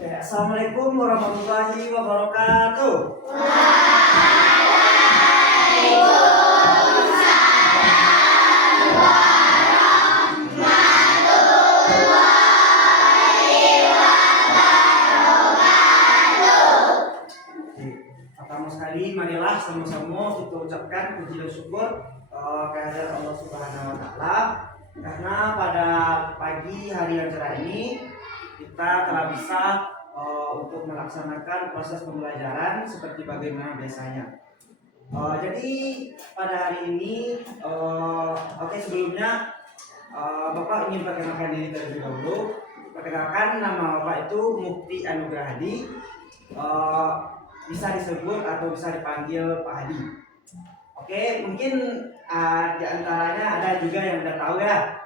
Assalamualaikum warahmatullahi wabarakatuh. Pertama sekali, marilah sama-sama kita ucapkan puji dan syukur kehadirat Allah Subhanahu wa Ta'ala, karena pada pagi hari yang cerah ini kita telah bisa untuk melaksanakan proses pembelajaran seperti bagaimana biasanya. Jadi pada hari ini, sebelumnya Bapak ingin perkenalkan diri terlebih dahulu. Perkenalkan, nama Bapak itu Mukti Anugrah Hadi. Bisa disebut atau bisa dipanggil Pak Hadi. Oke, mungkin di antaranya ada juga yang udah tahu ya,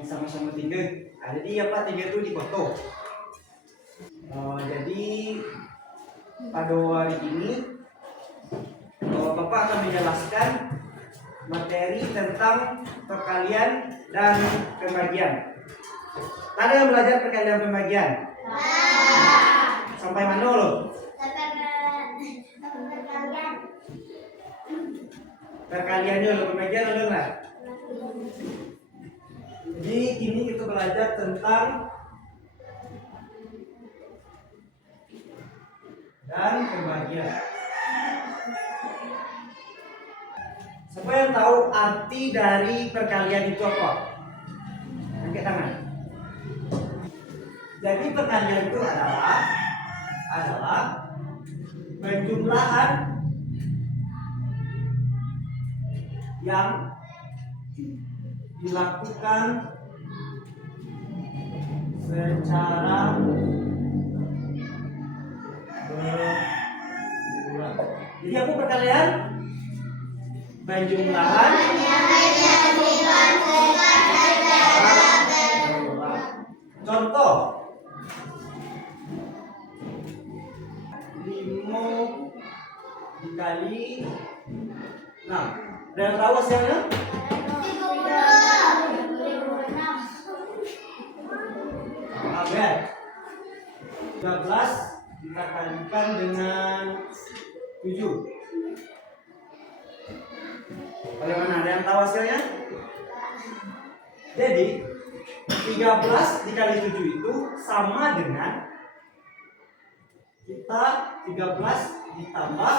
sama-sama tinggi. Jadi ya Pak, tinggi itu di foto. Jadi pada hari ini Bapak akan menjelaskan materi tentang perkalian dan pembagian. Ada yang belajar perkalian dan pembagian? Sampai mana loh? Perkaliannya loh, pembagian ada nggak? Jadi ini kita belajar tentang dan pembagian. Siapa yang tahu arti dari perkalian itu apa? Angkat tangan. Jadi perkalian itu adalah penjumlahan yang dilakukan secara berulang. Jadi apa perkalian? Penjumlahan contoh 5 dikali 6. Ada yang tahu hasilnya? 13 kita kalikan dengan 7. Bagaimana? Ada yang tahu hasilnya? Jadi 13 dikali 7 itu sama dengan kita 13 ditambah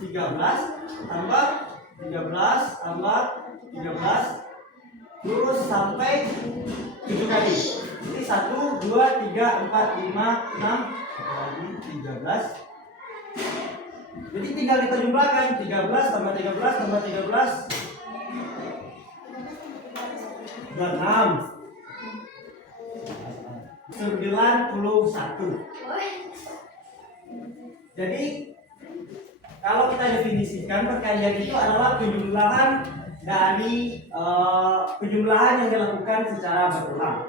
13 tambah 13 tambah 13 terus sampai 7 kali. Jadi 1, 2, 3, 4, 5, 6 lagi 13. Jadi tinggal kita jumlahkan 13 tambah 13 tambah 13 dan 6 91. Jadi kalau kita definisikan, perkalian itu adalah penjumlahan dari penjumlahan yang dilakukan secara berulang.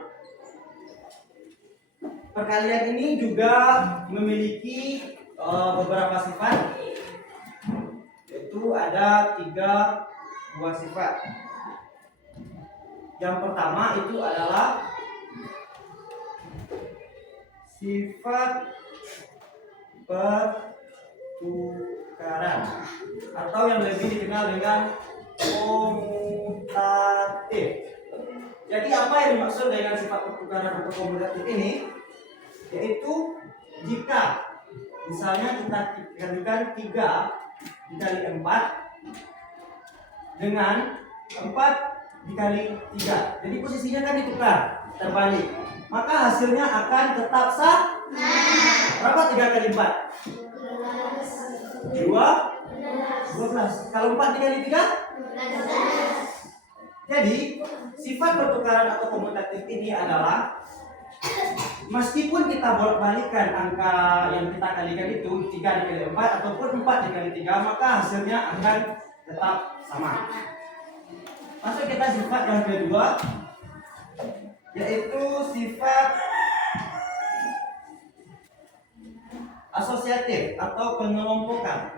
Perkalian ini juga memiliki beberapa sifat, yaitu ada 3 buah sifat. Yang pertama itu adalah sifat pertukaran atau yang lebih dikenal dengan komutatif. Jadi apa yang dimaksud dengan sifat pertukaran atau komutatif ini? Yaitu jika misalnya kita kalikan 3 dikali 4 dengan 4 dikali 3. Jadi posisinya kan ditukar, terbalik. Maka hasilnya akan tetap sama. Berapa 3 kali 4? 12. Kalau 4 dikali 3? 12. Jadi sifat pertukaran atau komutatif ini adalah meskipun kita bolak-balikan angka yang kita kalikan itu 3 dikali 4 ataupun 4 dikali 3, maka hasilnya akan tetap sama. Masuk kita sifat yang kedua, yaitu sifat asosiatif atau pengelompokan.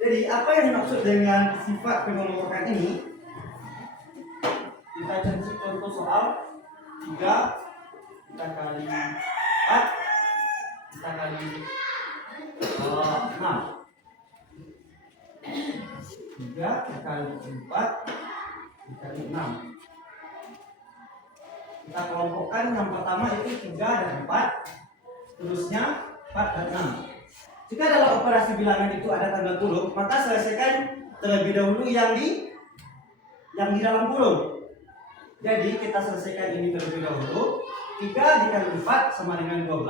Jadi apa yang dimaksud dengan sifat pengelompokan ini? Kita contoh soal 3 kita kali 4 kita kali 6. 3 kali 4 dikali 6. Kita kelompokkan yang pertama itu 3 dan 4, terusnya 4 dan 6. Jika dalam operasi bilangan itu ada tanda kurung, maka selesaikan terlebih dahulu yang di dalam kurung. Jadi kita selesaikan ini terlebih dahulu. 3 dikali 4 sama dengan 12.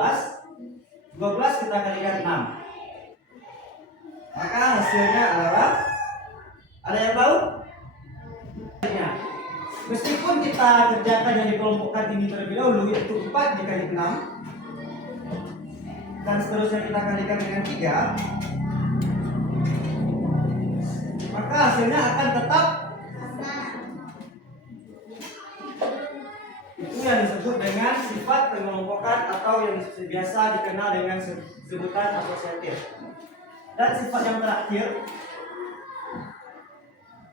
12 kita kalikan 6. Maka hasilnya adalah, ada yang tahu? Meskipun kita kerjakan yang dikelompokkan ini terlebih dahulu, yaitu 4 dikali 6 dan seterusnya kita kalikan dengan 3, maka hasilnya akan tetap itu yang disebut dengan sifat pengelompokan atau yang biasa dikenal dengan sebutan asosiatif. Dan sifat yang terakhir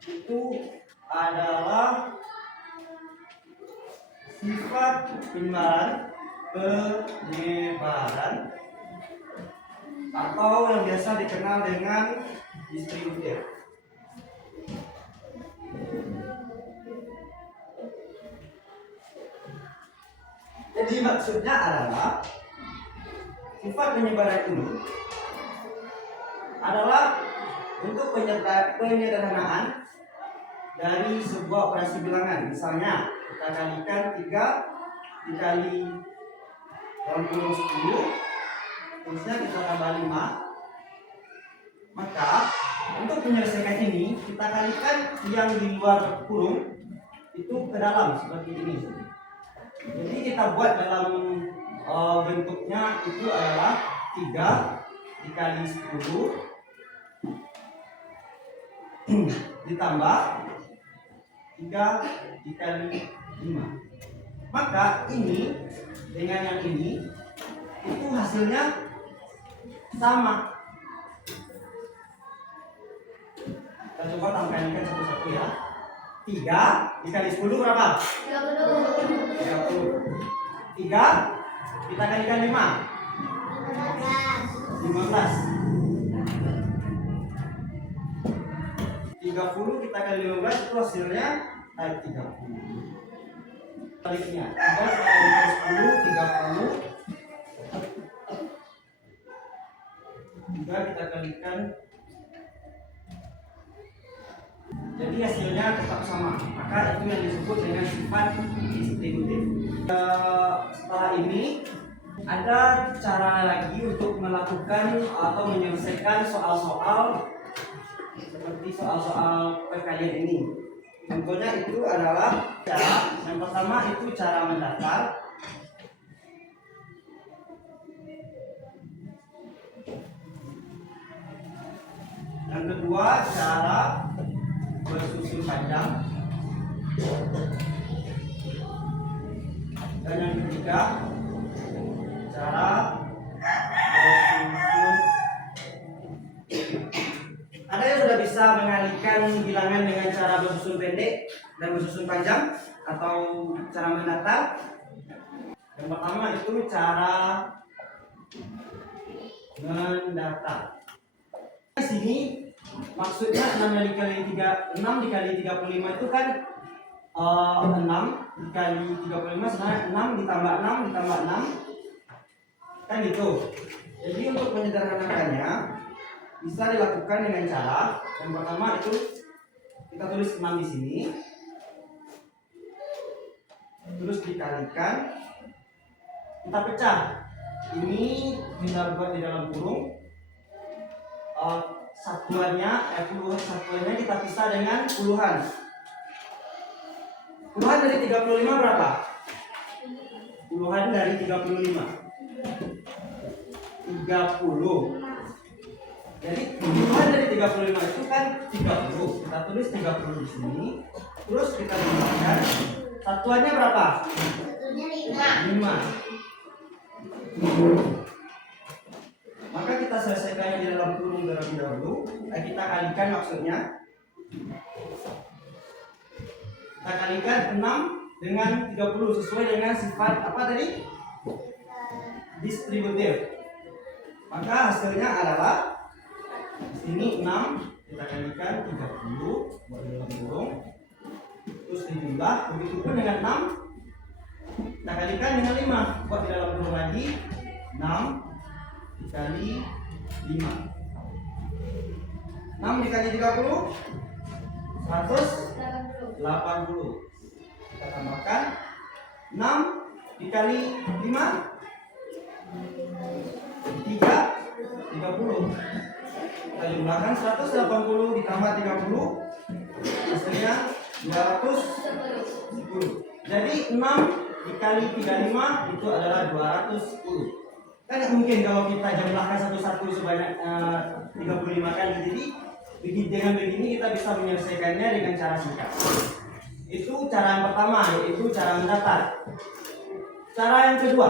itu adalah sifat penyebaran atau yang biasa dikenal dengan distributif. Jadi maksudnya adalah sifat penyebaran ini adalah untuk penyederhanaan dari sebuah operasi bilangan. Misalnya kita kalikan 3 dikali dalam kurung 10, terusnya kita tambah 5. Maka untuk menyelesaikan ini kita kalikan yang di luar kurung itu ke dalam seperti ini. Jadi kita buat dalam bentuknya itu adalah 3 dikali 10 ditambah 3 dikali 5. Maka ini dengan yang ini itu hasilnya sama. Kita coba tambahkan satu-satu ya. 3 dikali 10 berapa? 30. 3 kita kalikan 5. 15. 30 kita kali 15 itu hasilnya 30. Baliknya 3 kita kalikan 10, 30. 3 kita kalikan, jadi hasilnya tetap sama. Maka itu yang disebut dengan sifat distributif. Setelah ini ada cara lagi untuk melakukan atau menyelesaikan soal-soal seperti soal-soal perkalian ini. Contohnya itu adalah cara yang pertama itu cara mendaftar. Yang kedua cara bersusun panjang. Dan yang ketiga cara bersusun. Ada yang sudah bisa mengalihkan bilangan dengan cara bersusun pendek dan bersusun panjang atau cara mendatar? Yang pertama itu cara mendatar. Di sini maksudnya 6 dikali 35 itu kan 6 dikali 35 sebenarnya 6 ditambah 6 ditambah 6 kan gitu. Jadi untuk menyederhanakannya bisa dilakukan dengan cara yang pertama itu kita tulis 6 di sini, terus dikalikan, kita pecah. Ini kita buat di dalam kurung. Satuannya kita pisah dengan puluhan. Puluhan dari 35 berapa? Puluhan dari 35 30. Jadi puluhan dari 35 itu kan 30. Kita tulis 30 di sini. Terus kita tambahkan. Satuannya berapa? Satuannya 5. Maka kita selesaikannya di dalam kurung terlebih dahulu. kita kalikan maksudnya. Kita kalikan 6 dengan 30 sesuai dengan sifat apa tadi? Distributif. Maka hasilnya adalah ini 6 kita kalikan 30 buat di dalam kurung. Terus dijumlah, begitu pun dengan 6 kita kalikan dengan 5 buat di dalam kurung lagi. 6 dikali 5. 6 dikali 30 180. Kita tambahkan 6 dikali 5 30. Kita jumlahkan 180 ditambah 30 hasilnya 210. Jadi 6 dikali 35 itu adalah 210. Kan mungkin kalau kita jumlahkan satu-satu sebanyak 35 kali. Jadi dengan begini kita bisa menyelesaikannya dengan cara singkat. Itu cara yang pertama, yaitu cara mendatar. Cara yang kedua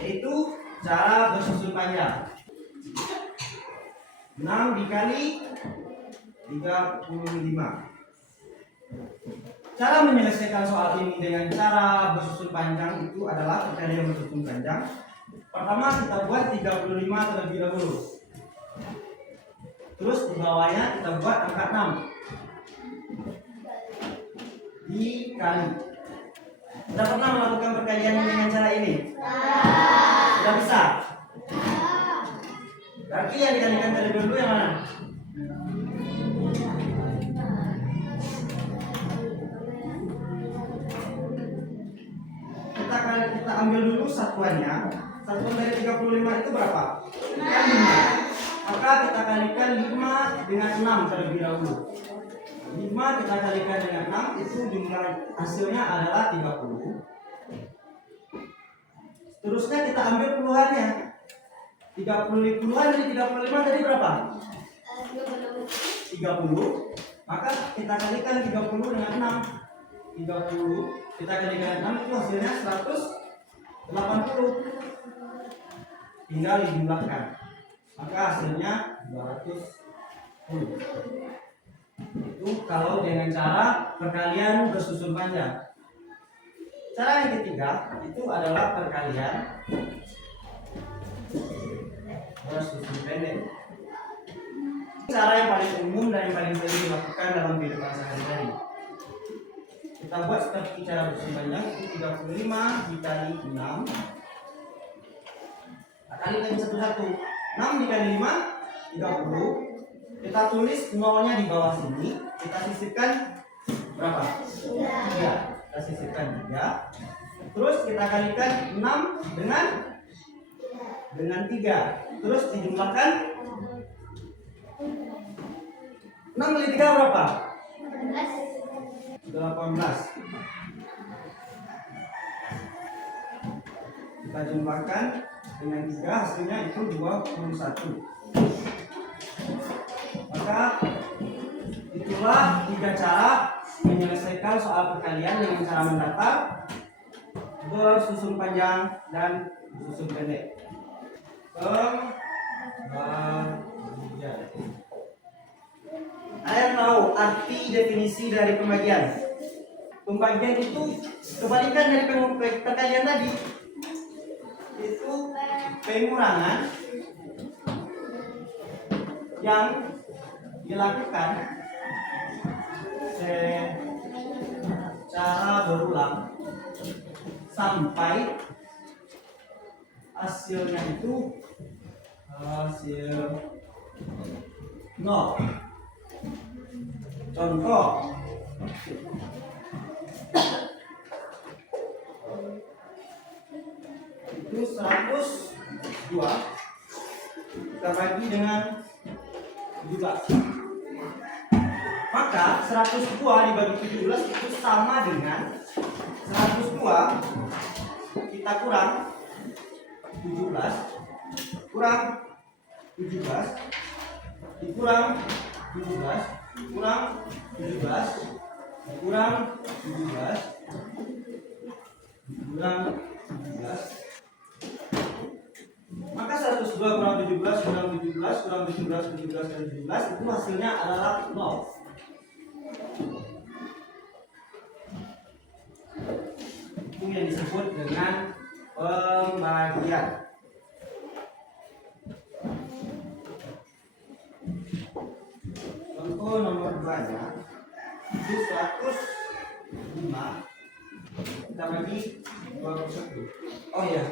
yaitu cara bersusun panjang. 6 dikali 35. Cara menyelesaikan soal ini dengan cara bersusun panjang itu adalah perkalian bersusun panjang. Pertama kita buat 35 terlebih dahulu. Terus di bawahnya kita buat angka 6 dikali. Sudah pernah melakukan perkalian dengan cara ini? Sudah bisa? Berarti yang dikalikan terlebih dahulu yang mana? Kita ambil dulu satuannya. Satuan dari 35 itu berapa? 5. Maka kita kalikan 5 dengan 6 terlebih dahulu. 5 kita kalikan dengan 6 itu jumlah hasilnya adalah 30. Terusnya kita ambil puluhannya. 30 puluhan dari 35 tadi berapa? 30. Maka kita kalikan 30 dengan 6. 30 kita kalikan 6 itu hasilnya 180. Tinggal dijumlahkan. Maka hasilnya 210. Itu kalau dengan cara perkalian bersusun panjang. Cara yang ketiga itu adalah perkalian bersusun pendek. Cara yang paling umum dan yang paling sering dilakukan dalam kehidupan sehari-hari. Kita buat seperti cara bersusun panjang itu 35 dikali 6. Kali lagi satu-satu. 6 dikali 5 30. Kita tulis nolnya di bawah sini. Kita sisipkan berapa? 3. Kita sisipkan 3. Terus kita kalikan 6 dengan 3. Terus dijumlahkan 6 kali 3 berapa? 18. Kita jumlahkan dengan 3 hasilnya itu 21. Maka itulah 3 cara menyelesaikan soal perkalian dengan cara mendatar, bersusun panjang dan bersusun pendek. Kalian tahu arti definisi dari pembagian? Pembagian itu kebalikan dari perkalian tadi. Itu pengurangan yang dilakukan secara berulang sampai hasilnya itu hasil 0. Contoh, itu 102 kita bagi dengan 17. Maka 102 dibagi 17 itu sama dengan 102 kita kurang 17 kurang 17 dikurang 17 kurang 17 kurang 17 kurang 17. Maka 102 kurang 17 kurang 17 kurang 17 17 dan 17 itu hasilnya adalah 0. Itu yang disebut dengan pembagian. Contoh nomor 2-nya itu 105 kita bagi 21. Oh ya,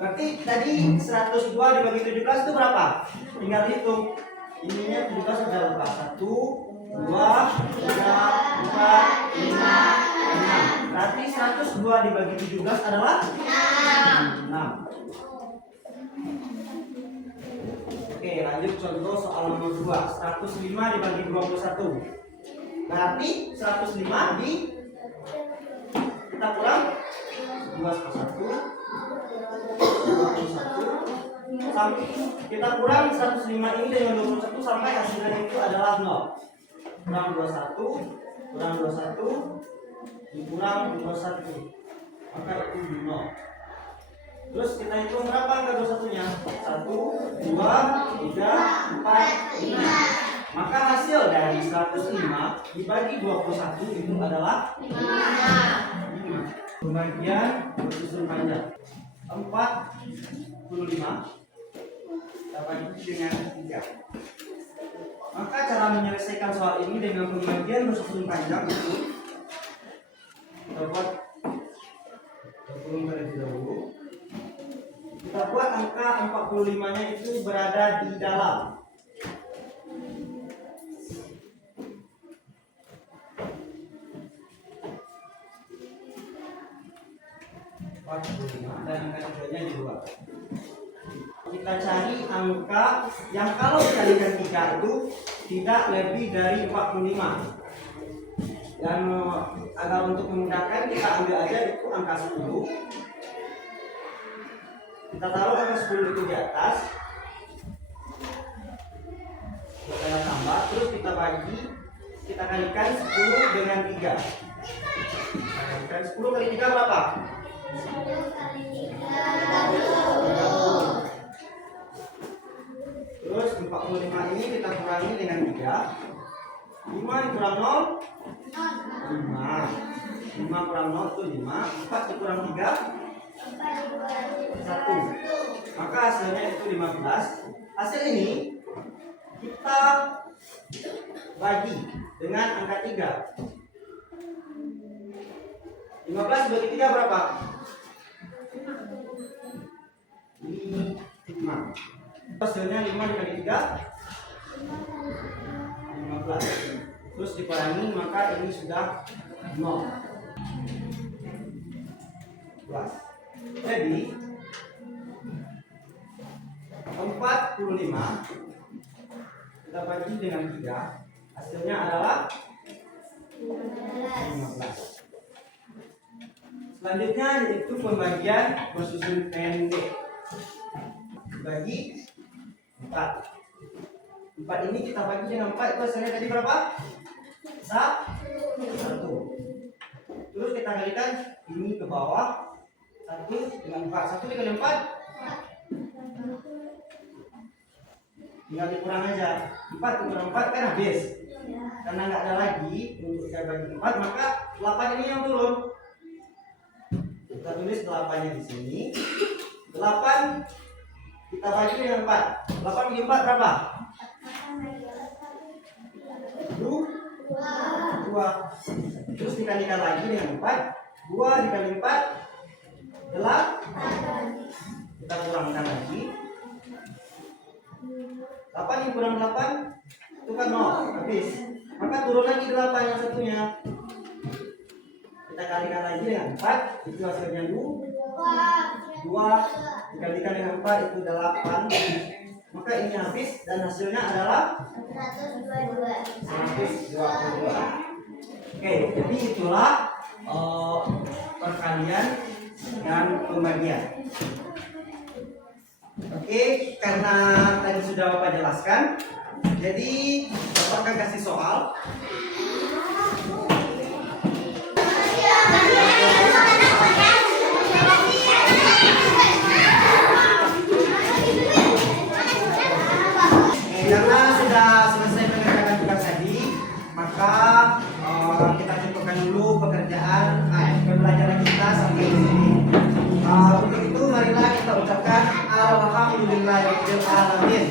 berarti tadi 102 dibagi 17 itu berapa? Tinggal hitung. Ininya 17 ada berapa? 1, 2, 3, 4, 5, 6. Berarti 102 dibagi 17 adalah 6. Oke, lanjut contoh soal nomor 2. 105 dibagi 21. Berarti 105 kita kurang 2 per 1 sampai kita kurang 105 ini dengan 21 sampai hasilnya itu adalah 0. Kurang 21 kurang 21 dikurang 21 maka itu 0. Terus kita hitung berapa angka 21-nya? 1, 2, 3, 4, 5. Maka hasil dari 105 dibagi 21 itu adalah 5. Pembagian bersusun panjang 45 kita bagi dengan 3. Maka cara menyelesaikan soal ini dengan pembagian bersusun panjang itu kita buat terlebih dahulu. Kita buat angka 45-nya itu berada di dalam. Dan angka 3-nya di luar. Kita cari angka yang kalau dikalikan 3 itu tidak lebih dari 45. Dan agar untuk memudahkan kita ambil aja itu angka 10. Kita taruh angka 10 itu di atas. Kita tambah, terus kita bagi, kita kalikan 10 dengan 3. Kita kalikan 10 kali 3 berapa? 10 kali 3 30. Terus 45 ini kita kurangi dengan 3. 5 dikurang 0 5. 5 kurang 0 itu 5. 4 dikurang 3 1. Maka hasilnya itu 15. Hasil ini kita bagi dengan angka 3. 15 bagi 3 berapa? 5. Hasilnya 5 dikali 3 15. Terus dikurangi maka ini sudah 0. Jadi 45 kita bagi dengan 3 hasilnya adalah 15. Selanjutnya yaitu pembagian bersusun pendek. Bagi 4 ini kita bagi dengan 4 itu hasilnya tadi berapa? 1. Terus kita kalikan ini ke bawah 1 dengan 4. 1 dikali 4 tinggal dikurang aja. 4 dikurang 4 kan habis. Karena nggak ada lagi untuk saya bagi 4 maka 8 ini yang turun. Kita tulis 8-nya di sini. 8 kita bagi dengan 4. 8 bagi 4 berapa? 2. Terus dikalikan lagi dengan 4. 2 dikali 4 8. Kita kurangkan lagi. 8 yang kurang 8 itu kan 0 habis. Maka turun lagi 8 yang satunya. Kita kalikan lagi dengan 4 itu hasilnya 2 dikalikan dengan 4 itu 8. Maka ini habis dan hasilnya adalah 122. Oke, jadi itulah perkalian dan pembagian. Oke, karena tadi sudah Bapak jelaskan, jadi Bapak akan kasih soal. kita cukupkan dulu pekerjaan pembelajaran kita sampai di sini. Untuk itu marilah kita ucapkan alhamdulillahirabbil alamin.